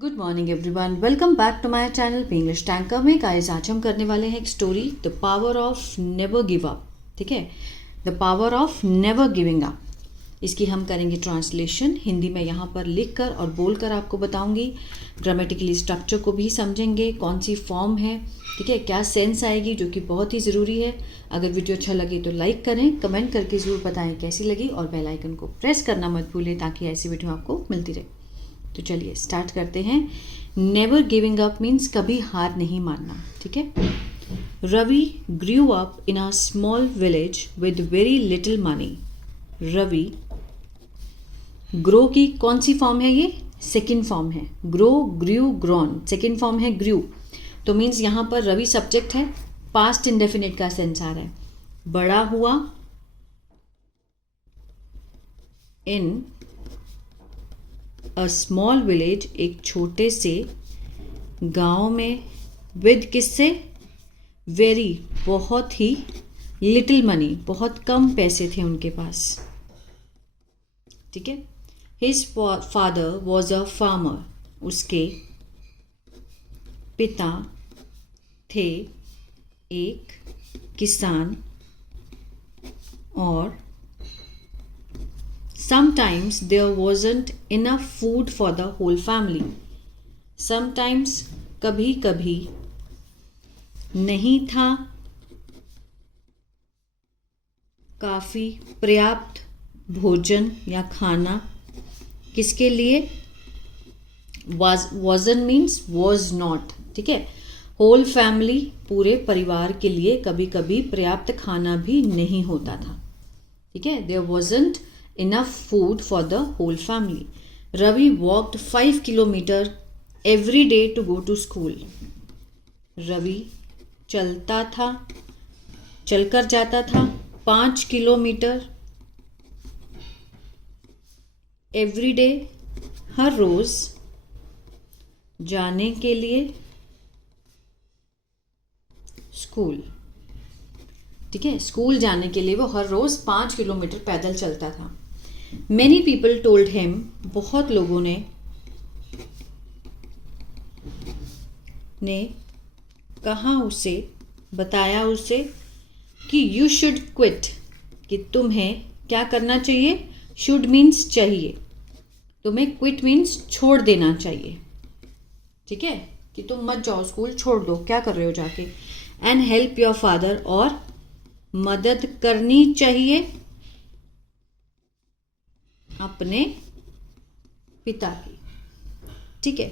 Good morning everyone, welcome back to my channel पे English tanker में। Guys, आज हम करने वाले हैं एक story, the power of never give up. ठीक है, the power of never giving up. इसकी हम करेंगे ट्रांसलेशन हिंदी में, यहाँ पर लिख कर और बोल कर आपको बताऊंगी। ग्रामेटिकली स्ट्रक्चर को भी समझेंगे, कौन सी फॉर्म है, ठीक है, क्या सेंस आएगी, जो कि बहुत ही ज़रूरी है। अगर वीडियो अच्छा लगे तो लाइक करें, कमेंट करके ज़रूर बताएं कैसी लगी, और बेल आइकन को प्रेस करना मत भूलें ताकि ऐसी वीडियो आपको मिलती रहे। तो चलिए स्टार्ट करते हैं। नेवर गिविंग अप मीन्स कभी हार नहीं मानना। ठीक है। Ravi grew up in a small village with very little money. Ravi, grow की कौन सी फॉर्म है? ये सेकेंड फॉर्म है। Grow, grew, grown, second form है ग्रू। तो मीन्स यहाँ पर रवि सब्जेक्ट है, पास्ट इंडेफिनिट का सेंस आ रहा है। बड़ा हुआ इन अ स्मॉल विलेज, एक छोटे से गांव में, विद किससे? वेरी, बहुत ही, लिटिल मनी, बहुत कम पैसे थे उनके पास। ठीक है। His father was a farmer, उसके पिता थे एक किसान। और sometimes there wasn't enough food for the whole family. Sometimes, कभी कभी, नहीं था काफ़ी पर्याप्त भोजन या खाना। किसके लिए? wasn't means was not। ठीक है। होल फैमिली, पूरे परिवार के लिए कभी कभी पर्याप्त खाना भी नहीं होता था। ठीक है। there wasn't enough food for the whole family. Ravi walked 5 kilometers every day to go to school. Ravi चलता था, चलकर जाता था 5 किलोमीटर एवरी डे, हर रोज, जाने के लिए स्कूल। ठीक है। स्कूल जाने के लिए वो हर रोज 5 किलोमीटर पैदल चलता था। Many people told him, बहुत लोगों ने कहा उसे, बताया उसे कि you should quit, कि तुम्हें क्या करना चाहिए? should means चाहिए, तुम्हें quit means छोड़ देना चाहिए। ठीक है, कि तुम मत जाओ स्कूल, छोड़ दो, क्या कर रहे हो जाके। and help your father, और मदद करनी चाहिए अपने पिता की। ठीक है।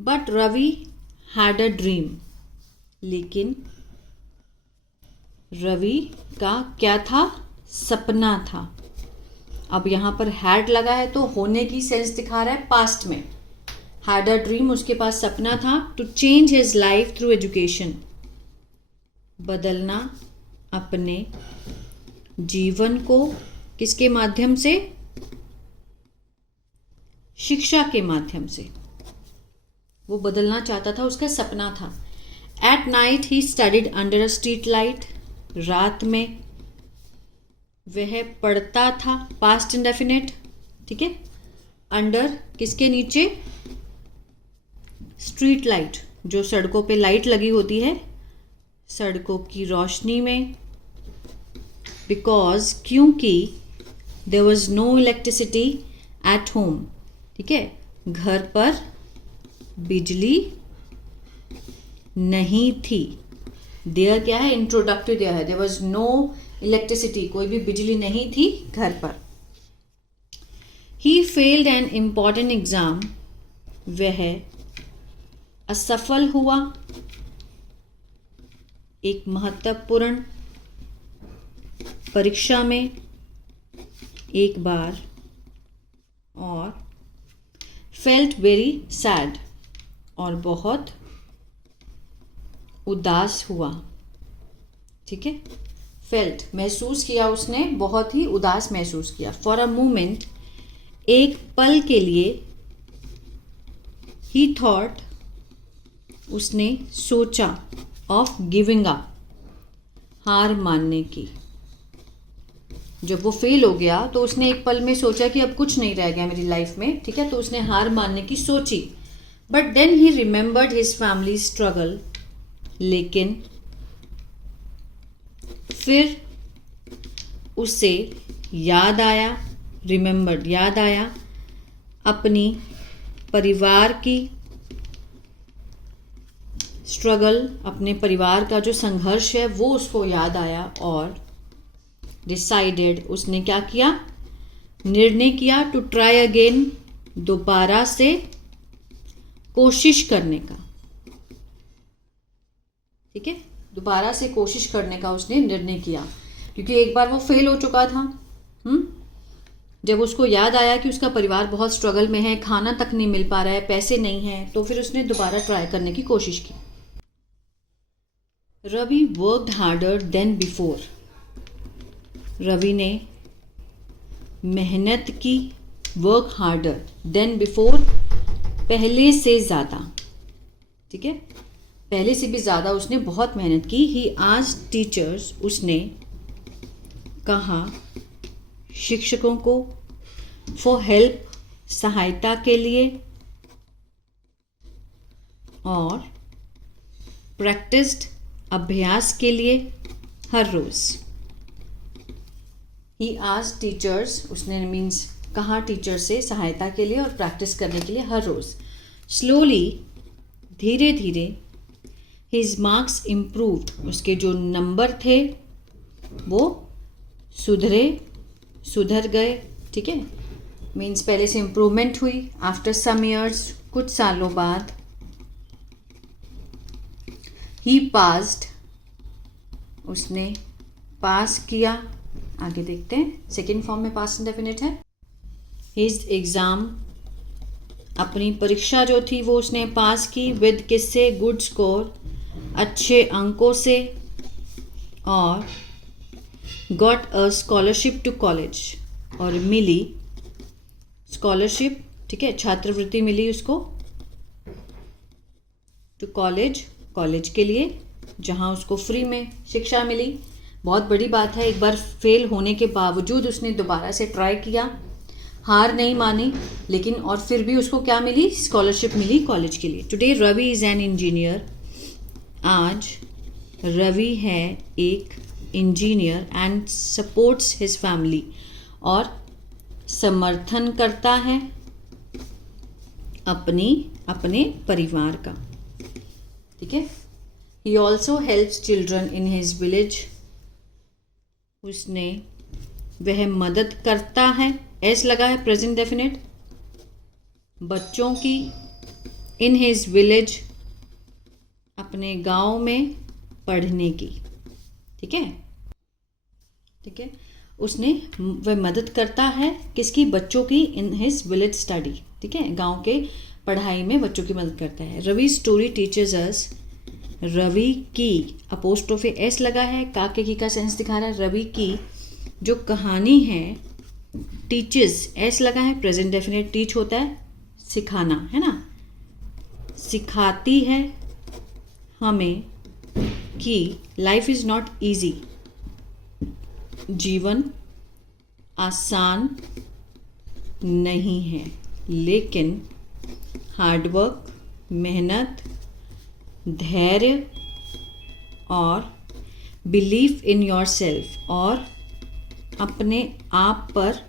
But Ravi had a dream, लेकिन रवि का क्या था? सपना था। अब यहाँ पर हैड लगा है तो होने की सेंस दिखा रहा है पास्ट में। हैड अ ड्रीम, उसके पास सपना था, to change his life through education, बदलना अपने जीवन को किसके माध्यम से? शिक्षा के माध्यम से वो बदलना चाहता था, उसका सपना था। At night he studied under a street light, रात में वह पढ़ता था, पास्ट इंडेफिनिट। ठीक है। अंडर किसके नीचे? स्ट्रीट लाइट, जो सड़कों पे लाइट लगी होती है, सड़कों की रोशनी में। बिकॉज, क्योंकि, there was no electricity at home. ठीक है। घर पर बिजली नहीं थी। देयर क्या है? इंट्रोडक्टिव दिया है। देयर वॉज नो इलेक्ट्रिसिटी, कोई भी बिजली नहीं थी घर पर। He failed an important exam, वह असफल हुआ एक महत्वपूर्ण परीक्षा में एक बार। और फेल्ट वेरी सैड, और बहुत उदास हुआ। ठीक है। फेल्ट, महसूस किया उसने, बहुत ही उदास महसूस किया। फॉर अ मोमेंट, एक पल के लिए, ही थॉट, उसने सोचा, ऑफ गिविंग अप, हार मानने की। जब वो फेल हो गया तो उसने एक पल में सोचा कि अब कुछ नहीं रह गया मेरी लाइफ में। ठीक है। तो उसने हार मानने की सोची। But then he remembered his family struggle, लेकिन फिर उसे याद आया, रिमेंबर्ड याद आया, अपनी परिवार की स्ट्रगल, अपने परिवार का जो संघर्ष है वो उसको याद आया, और डिसाइडेड, उसने क्या किया, निर्णय किया, टू ट्राई अगेन, दोबारा से कोशिश करने का। ठीक है, दोबारा से कोशिश करने का उसने निर्णय किया, क्योंकि एक बार वो फेल हो चुका था। जब उसको याद आया कि उसका परिवार बहुत स्ट्रगल में है, खाना तक नहीं मिल पा रहा है, पैसे नहीं हैं, तो फिर उसने दोबारा ट्राई करने की कोशिश की। Ravi worked harder than before, Ravi ने मेहनत की, वर्क हार्डर देन बिफोर, पहले से ज़्यादा। ठीक है, पहले से भी ज़्यादा उसने बहुत मेहनत की। ही आस्क्ड टीचर्स, उसने कहा शिक्षकों को, फॉर हेल्प, सहायता के लिए, और प्रैक्टिस्ड, अभ्यास के लिए, हर रोज़। ही आस्क्ड टीचर्स, उसने मीन्स कहा टीचर से सहायता के लिए और प्रैक्टिस करने के लिए हर रोज़। स्लोली, धीरे धीरे, हिज मार्क्स इम्प्रूव्ड, उसके जो नंबर थे वो सुधर गए। ठीक है, मीन्स पहले से इम्प्रूवमेंट हुई। आफ्टर सम ईयर्स, कुछ सालों बाद, ही पास्ड, उसने पास किया। आगे देखते हैं, सेकेंड फॉर्म में पास्ट इंडेफिनिट है। हिज एग्ज़ाम, अपनी परीक्षा जो थी वो उसने पास की, विद किससे, गुड स्कोर, अच्छे अंकों से, और got a scholarship to college, और मिली स्कॉलरशिप। ठीक है, छात्रवृत्ति मिली उसको, टू कॉलेज, कॉलेज के लिए, जहाँ उसको फ्री में शिक्षा मिली। बहुत बड़ी बात है, एक बार फेल होने के बावजूद उसने दोबारा से ट्राई किया, हार नहीं मानी, लेकिन और फिर भी उसको क्या मिली, स्कॉलरशिप मिली कॉलेज के लिए। Today Ravi is an engineer, आज रवि है एक engineer, and supports his family, और समर्थन करता है अपने परिवार का। ठीक है, he also helps children in his village, उसने, वह मदद करता है, एस लगा है, प्रेजेंट डेफिनेट, बच्चों की, इन हिज विलेज, अपने गांव में पढ़ने की। ठीक है, ठीक है, उसने, वह मदद करता है किसकी, बच्चों की, इन हिज विलेज स्टडी। ठीक है, गांव के पढ़ाई में बच्चों की मदद करता है। रवि स्टोरी टीचर्स अस, रवि की, अपोस्ट्रोफे एस लगा है, काके की का सेंस दिखा रहा है। रवि की जो कहानी है, टीचर्स एस लगा है, प्रेजेंट डेफिनेट, टीच होता है सिखाना, है ना, सिखाती है हमें कि लाइफ इज़ नॉट ईजी, जीवन आसान नहीं है, लेकिन हार्डवर्क, मेहनत, धैर्य, और बिलीव इन योर सेल्फ, और अपने आप पर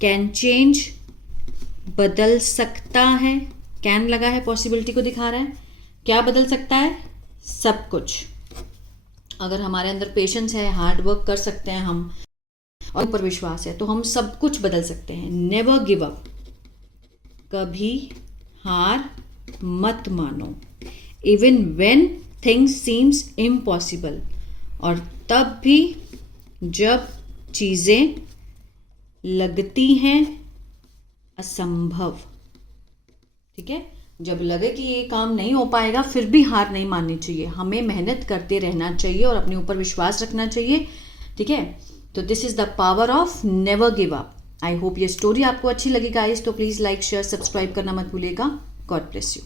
कैन चेंज, बदल सकता है, कैन लगा है, पॉसिबिलिटी को दिखा रहा है। क्या बदल सकता है, सब कुछ। अगर हमारे अंदर पेशेंस है, हार्ड वर्क कर सकते हैं हम, और ऊपर विश्वास है, तो हम सब कुछ बदल सकते हैं। नेवर गिव अप, कभी हार मत मानो, even when things seems impossible, और तब भी जब चीज़ें लगती हैं असंभव। ठीक है, जब लगे कि ये काम नहीं हो पाएगा, फिर भी हार नहीं माननी चाहिए, हमें मेहनत करते रहना चाहिए और अपने ऊपर विश्वास रखना चाहिए। ठीक है, तो this is the power of never give up. I hope ये स्टोरी आपको अच्छी लगी गाइस, तो प्लीज़ लाइक, शेयर, सब्सक्राइब करना मत भूलिएगा। God bless you.